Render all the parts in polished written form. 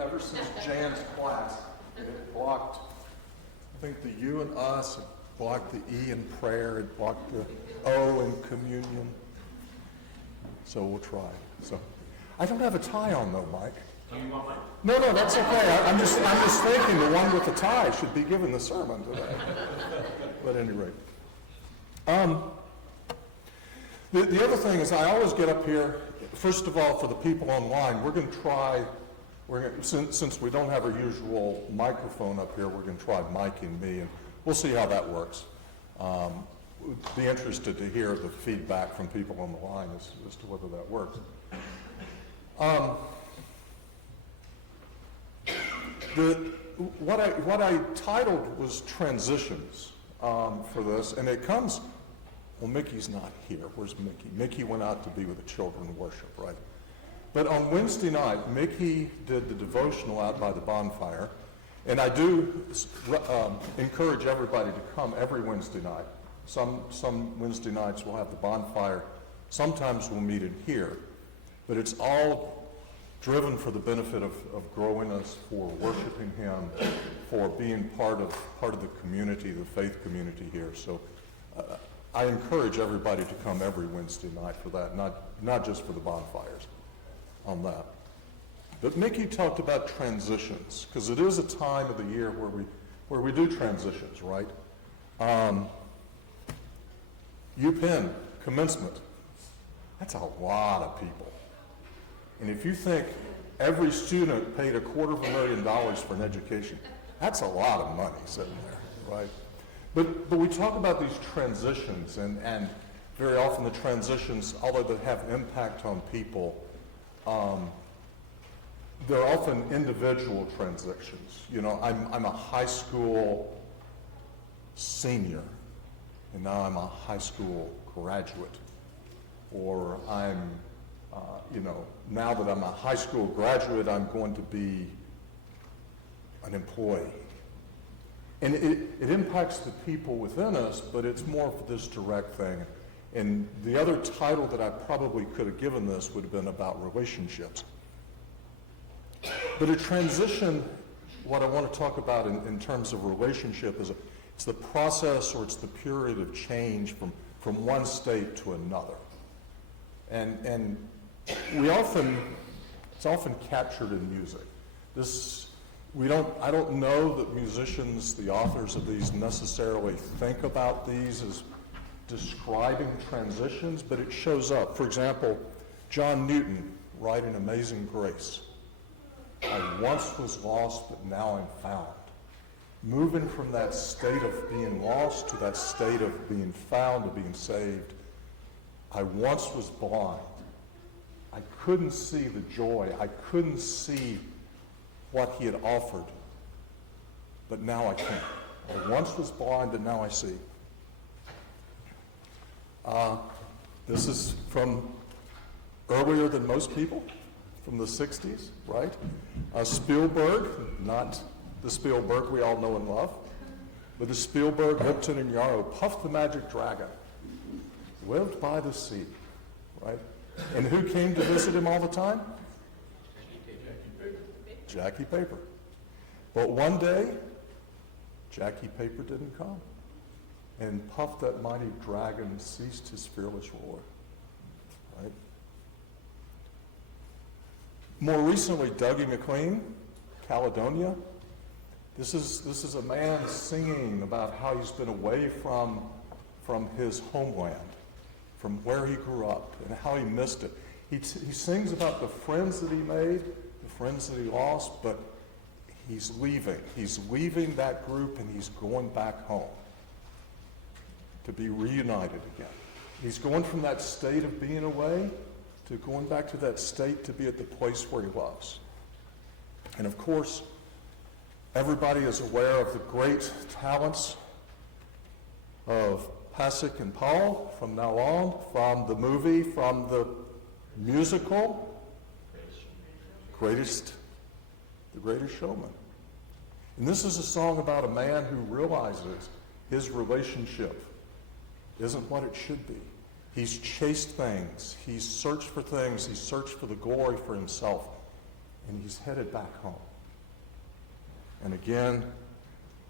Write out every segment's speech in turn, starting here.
ever since Jan's class, it blocked, I think the U and us, it blocked the E in prayer, it blocked the O in communion. So we'll try. So I don't have a tie on though, Mike. Do you want mine? No, that's okay. I'm just thinking the one with the tie should be given the sermon today. But at any rate. The other thing is I always get up here, first of all, for the people online, we're going to try, since we don't have our usual microphone up here, we're going to try miking me, and we'll see how that works. Be interested to hear the feedback from people on the line as to whether that works. What I titled was transitions for this, and it comes, well, Mickey's not here. Where's Mickey? Mickey went out to be with the children in worship, right? But on Wednesday night, Mickey did the devotional out by the bonfire, and I do encourage everybody to come every Wednesday night. Some Wednesday nights we'll have the bonfire. Sometimes we'll meet in here, but it's all driven for the benefit of growing us, for worshiping Him, for being part of the community, the faith community here. So I encourage everybody to come every Wednesday night for that, not just for the bonfires on that. But Mickey talked about transitions, because it is a time of the year where we do transitions, right? UPenn, commencement, that's a lot of people. And if you think every student paid $250,000 for an education, that's a lot of money sitting there, right? But we talk about these transitions, and very often the transitions, although they have impact on people, they're often individual transitions. You know, I'm a high school senior, and now I'm a high school graduate. Or I'm, now that I'm a high school graduate, I'm going to be an employee. And it impacts the people within us, but it's more of this direct thing. And the other title that I probably could have given this would have been about relationships. But a transition, what I want to talk about in terms of relationship is it's the process, or it's the period of change from one state to another. And it's often captured in music. I don't know that musicians, the authors of these, necessarily think about these as describing transitions, but it shows up. For example, John Newton writing Amazing Grace. I once was lost, but now I'm found. Moving from that state of being lost to that state of being found, of being saved. I once was blind. I couldn't see the joy. I couldn't see what He had offered, but now I can. I once was blind, but now I see. This is from earlier than most people, from the 60s, right? Spielberg, not the Spielberg we all know and love, but the Spielberg, Lipton, and Yarrow, Puff the Magic Dragon, lived by the sea, right? And who came to visit him all the time? Jackie Paper. But one day, Jackie Paper didn't come. And Puff, that mighty dragon, ceased his fearless roar. Right? More recently, Dougie McLean, Caledonia. This is a man singing about how he's been away from his homeland, from where he grew up, and how he missed it. He sings about the friends that he made, the friends that he lost, but he's leaving. He's leaving that group, and he's going back home to be reunited again. He's going from that state of being away to going back to that state to be at the place where he loves. And of course, everybody is aware of the great talents of Pasek and Paul from now on, from the movie, from the musical, The Greatest Showman. And this is a song about a man who realizes his relationship isn't what it should be. He's chased things. He's searched for things. He's searched for the glory for himself. and he's headed back home. And again,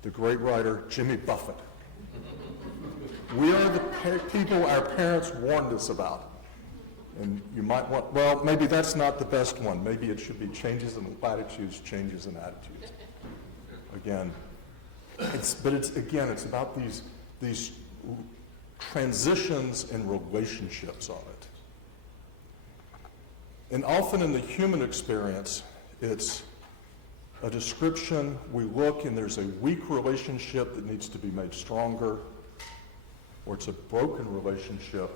the great writer Jimmy Buffett. We are the people our parents warned us about. And you might want, well, maybe that's not the best one. Maybe it should be changes in latitudes, changes in attitudes. Again, it's about these transitions in relationships of it. And often in the human experience, it's a description, we look and there's a weak relationship that needs to be made stronger, or it's a broken relationship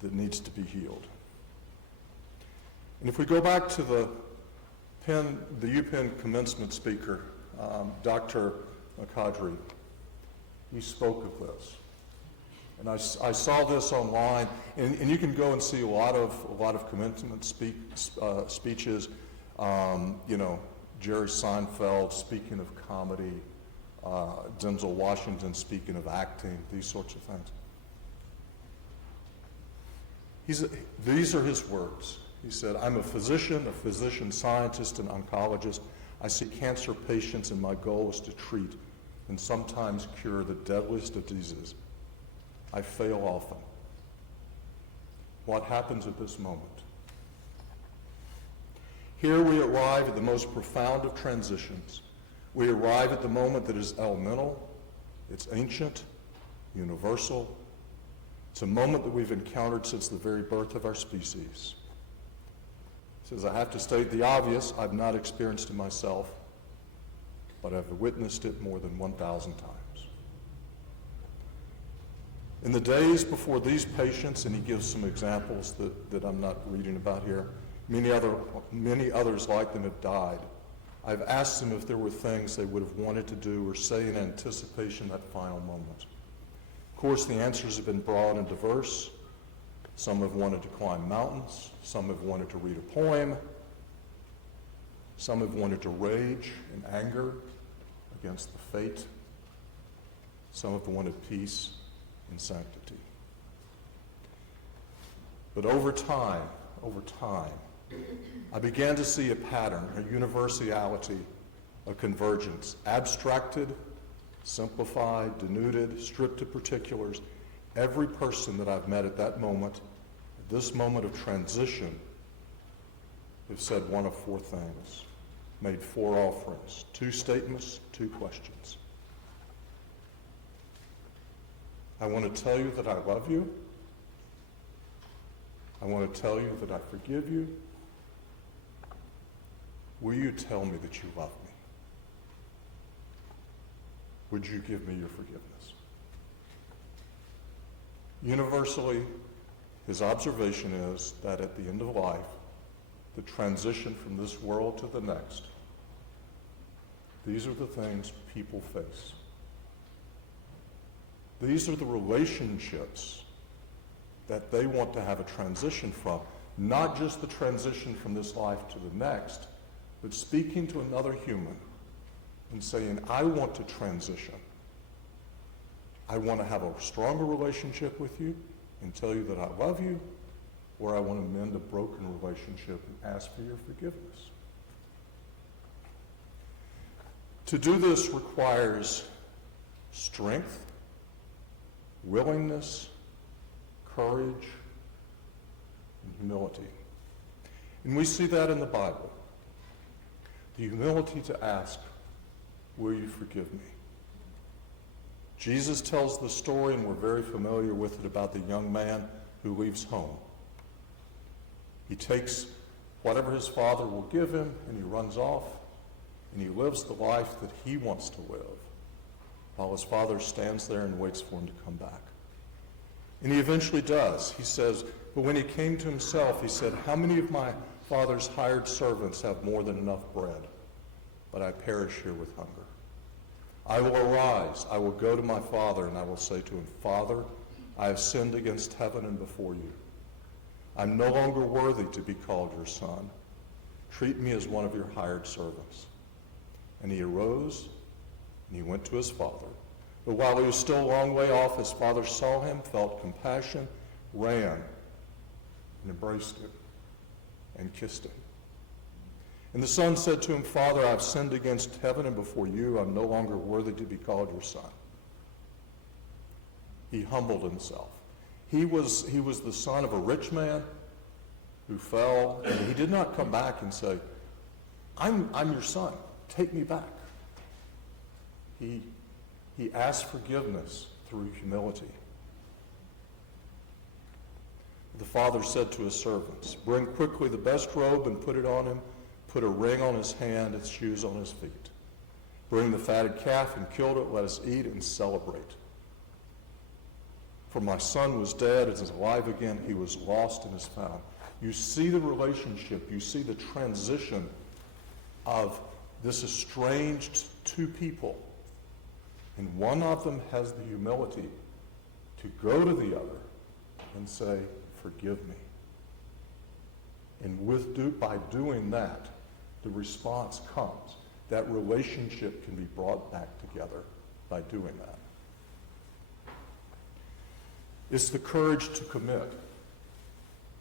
that needs to be healed. And if we go back to the UPenn commencement speaker, Dr. McCamy, he spoke of this. And I saw this online, and you can go and see a lot of commencement speeches. Jerry Seinfeld speaking of comedy, Denzel Washington speaking of acting, these sorts of things. These are his words. He said, "I'm a physician scientist, and oncologist. I see cancer patients, and my goal is to treat and sometimes cure the deadliest of diseases. I fail often. What happens at this moment? Here we arrive at the most profound of transitions. We arrive at the moment that is elemental, it's ancient, universal. It's a moment that we've encountered since the very birth of our species." He says, "I have to state the obvious. I've not experienced it myself, but I've witnessed it more than 1,000 times. In the days before these patients," and he gives some examples that I'm not reading about here, many others like them have died. I've asked them if there were things they would have wanted to do or say in anticipation of that final moment. Of course, the answers have been broad and diverse. Some have wanted to climb mountains. Some have wanted to read a poem. Some have wanted to rage in anger against the fate. Some have wanted peace and sanctity. But over time, I began to see a pattern, a universality, a convergence, abstracted, simplified, denuded, stripped of particulars. Every person that I've met at that moment, at this moment of transition, have said one of four things, made four offerings, 2 statements, 2 questions. I want to tell you that I love you. I want to tell you that I forgive you. Will you tell me that you love me? Would you give me your forgiveness? Universally, his observation is that at the end of life, the transition from this world to the next, these are the things people face. These are the relationships that they want to have a transition from. Not just the transition from this life to the next, but speaking to another human and saying, I want to transition. I want to have a stronger relationship with you and tell you that I love you, or I want to mend a broken relationship and ask for your forgiveness. To do this requires strength, willingness, courage, and humility. And we see that in the Bible. The humility to ask, will you forgive me? Jesus tells the story, and we're very familiar with it, about the young man who leaves home. He takes whatever his father will give him, and he runs off, and he lives the life that he wants to live, while his father stands there and waits for him to come back. And he eventually does. He says, but when he came to himself, he said, how many of my father's hired servants have more than enough bread, but I perish here with hunger? I will arise, I will go to my father, and I will say to him, Father, I have sinned against heaven and before you. I'm no longer worthy to be called your son. Treat me as one of your hired servants. And he arose, and he went to his father. But while he was still a long way off, his father saw him, felt compassion, ran, and embraced him, and kissed him. And the son said to him, Father, I have sinned against heaven and before you. I'm no longer worthy to be called your son. He humbled himself. He was the son of a rich man who fell, and he did not come back and say, I'm your son. Take me back. He asked forgiveness through humility. The father said to his servants, bring quickly the best robe and put it on him. Put a ring on his hand and shoes on his feet. Bring the fatted calf and kill it. Let us eat and celebrate. For my son was dead and is alive again. He was lost and is found. You see the relationship. You see the transition of this estranged two people. And one of them has the humility to go to the other and say, forgive me. And by doing that, the response comes. That relationship can be brought back together by doing that. It's the courage to commit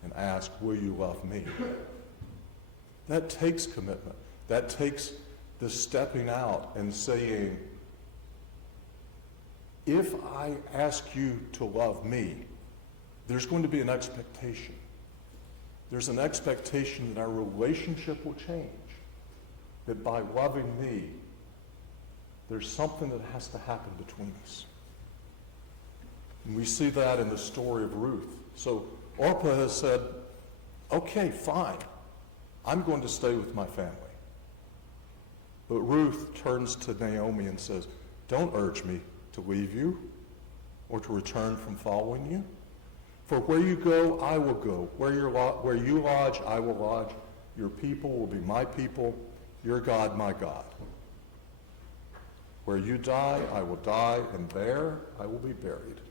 and ask, will you love me? That takes commitment. That takes the stepping out and saying, if I ask you to love me, there's going to be an expectation. There's an expectation that our relationship will change. That by loving me, there's something that has to happen between us. And we see that in the story of Ruth. So Orpah has said, okay, fine. I'm going to stay with my family. But Ruth turns to Naomi and says, don't urge me to leave you or to return from following you. For where you go, I will go. Where you lodge, I will lodge. Your people will be my people. Your God, my God. Where you die, I will die, and there I will be buried.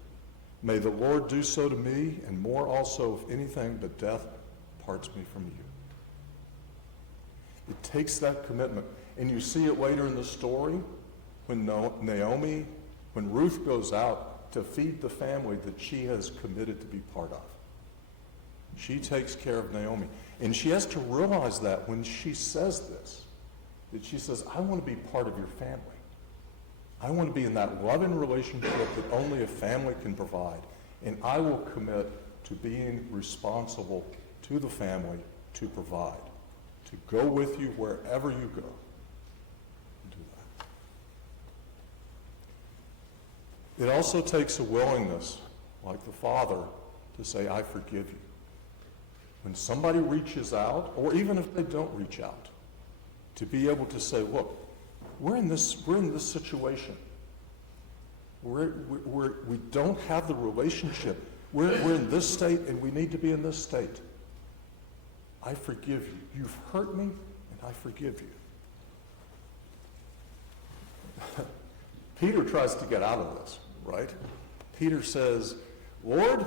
May the Lord do so to me, and more also, if anything but death parts me from you. It takes that commitment. And you see it later in the story when when Ruth goes out to feed the family that she has committed to be part of. She takes care of Naomi. And she has to realize that when she says this, that she says, I want to be part of your family. I want to be in that loving relationship that only a family can provide. And I will commit to being responsible to the family to provide, to go with you wherever you go. Do that. It also takes a willingness, like the father, to say, I forgive you. When somebody reaches out, or even if they don't reach out, to be able to say, look, we're in this situation. We don't have the relationship. We're in this state, and we need to be in this state. I forgive you. You've hurt me, and I forgive you. Peter tries to get out of this, right? Peter says, Lord,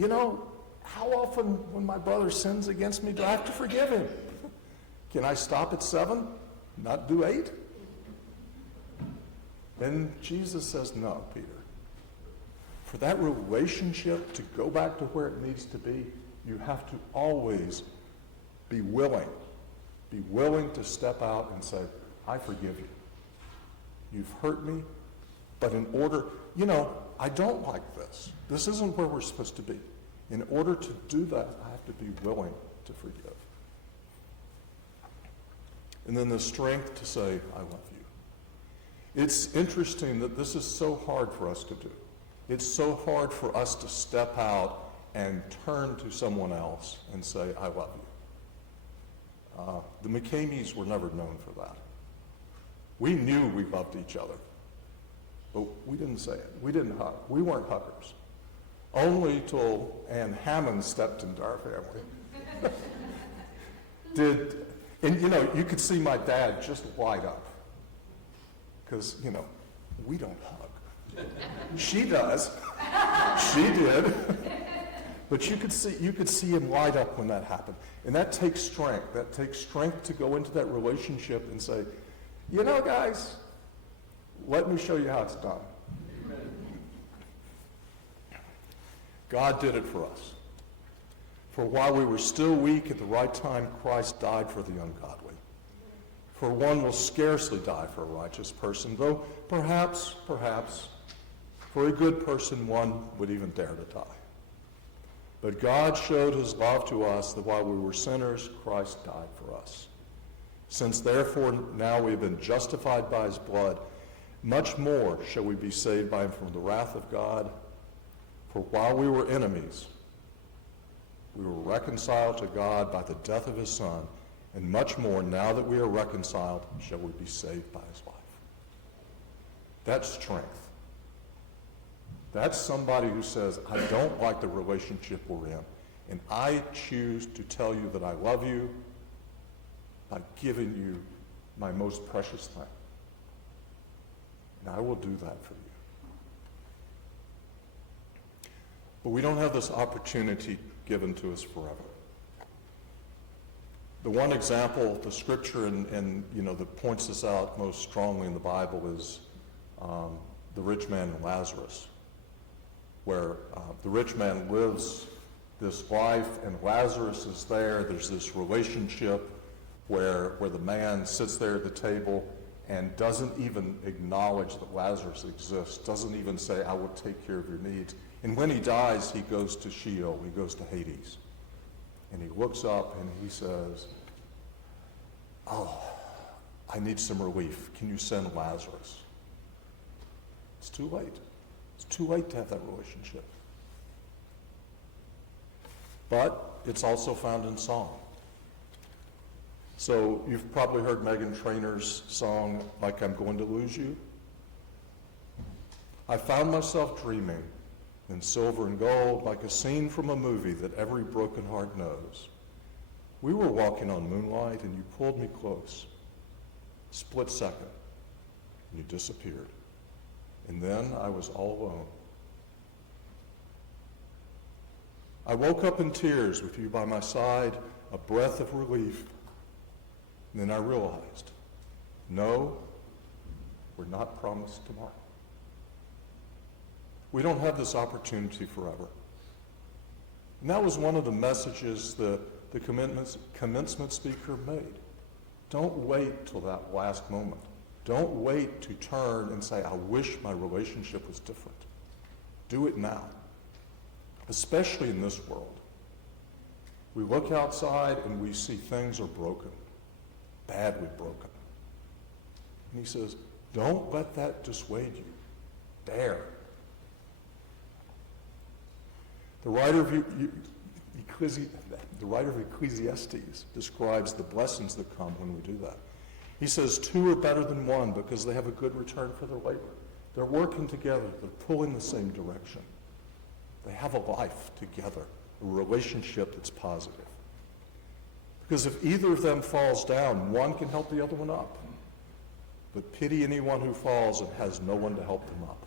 how often when my brother sins against me do I have to forgive him? Can I stop at 7, not do 8? And Jesus says, no, Peter. For that relationship to go back to where it needs to be, you have to always be willing to step out and say, I forgive you. You've hurt me, but in order, I don't like this. This isn't where we're supposed to be. In order to do that, I have to be willing to forgive. And then the strength to say, I love you. It's interesting that this is so hard for us to do. It's so hard for us to step out and turn to someone else and say, I love you. The McCamys were never known for that. We knew we loved each other, but we didn't say it. We didn't hug. We weren't huggers. Only till Ann Hammond stepped into our family. And you could see my dad just light up. Because, we don't hug. She does. She did. But you could see him light up when that happened. And that takes strength. That takes strength to go into that relationship and say, guys, let me show you how it's done. God did it for us. For while we were still weak, at the right time, Christ died for the ungodly. For one will scarcely die for a righteous person, though perhaps, for a good person one would even dare to die. But God showed his love to us that while we were sinners, Christ died for us. Since therefore now we have been justified by his blood, much more shall we be saved by him from the wrath of God. For while we were enemies, we were reconciled to God by the death of his Son, and much more, now that we are reconciled, shall we be saved by his life. That's strength. That's somebody who says, I don't like the relationship we're in, and I choose to tell you that I love you by giving you my most precious thing. And I will do that for you. But we don't have this opportunity given to us forever. The one example, the scripture, and that points this out most strongly in the Bible is the rich man and Lazarus, where the rich man lives this life and Lazarus is there. There's this relationship where the man sits there at the table and doesn't even acknowledge that Lazarus exists, doesn't even say, I will take care of your needs. And when he dies, he goes to Sheol, he goes to Hades. And he looks up and he says, oh, I need some relief. Can you send Lazarus? It's too late. It's too late to have that relationship. But it's also found in song. So you've probably heard Meghan Trainor's song, Like I'm Going to Lose You. I found myself dreaming in silver and gold, like a scene from a movie that every broken heart knows. We were walking on moonlight and you pulled me close. Split second, and you disappeared. And then I was all alone. I woke up in tears with you by my side, a breath of relief. And then I realized, no, we're not promised tomorrow. We don't have this opportunity forever. And that was one of the messages the commencement speaker made. Don't wait till that last moment. Don't wait to turn and say, I wish my relationship was different. Do it now, especially in this world. We look outside and we see things are broken, badly broken. And he says, don't let that dissuade you. Dare. The writer of Ecclesiastes describes the blessings that come when we do that. He says, two are better than one because they have a good return for their labor. They're working together. They're pulling the same direction. They have a life together, a relationship that's positive. Because if either of them falls down, one can help the other one up. But pity anyone who falls and has no one to help them up.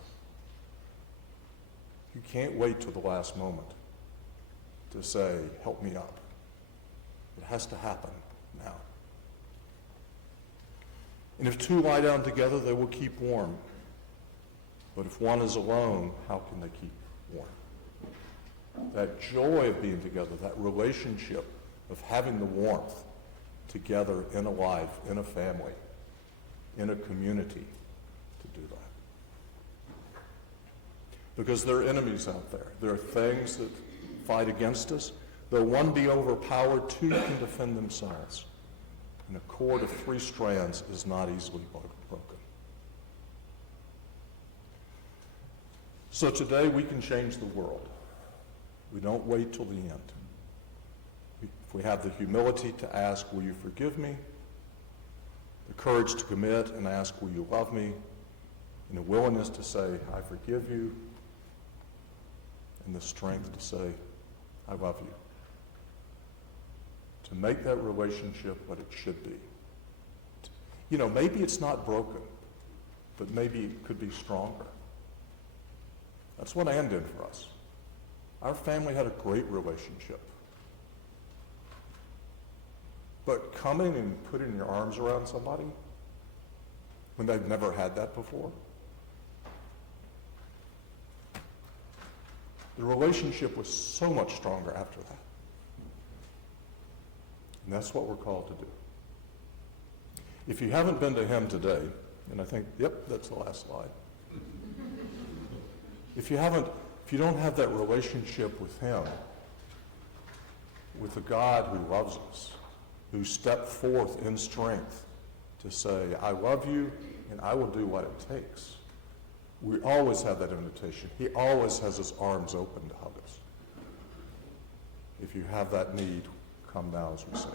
You can't wait till the last moment to say, help me up. It has to happen now. And if two lie down together, they will keep warm. But if one is alone, how can they keep warm? That joy of being together, that relationship of having the warmth together in a life, in a family, in a community to do that. Because there are enemies out there. There are things that fight against us. Though one be overpowered, two can defend themselves. And a cord of 3 strands is not easily broken. So today we can change the world. We don't wait till the end. If we have the humility to ask, will you forgive me? The courage to commit and ask, will you love me? And the willingness to say, I forgive you. And the strength to say, I love you. To make that relationship what it should be. You know, maybe it's not broken, but maybe it could be stronger. That's what Ann did for us. Our family had a great relationship. But coming and putting your arms around somebody when they've never had that before, the relationship was so much stronger after that. And that's what we're called to do. If you haven't been to him today, and I think, yep, that's the last slide. If you don't have that relationship with him, with the God who loves us, who stepped forth in strength to say, I love you and I will do what it takes. We always have that invitation. He always has his arms open to hug us. If you have that need, come now as we say.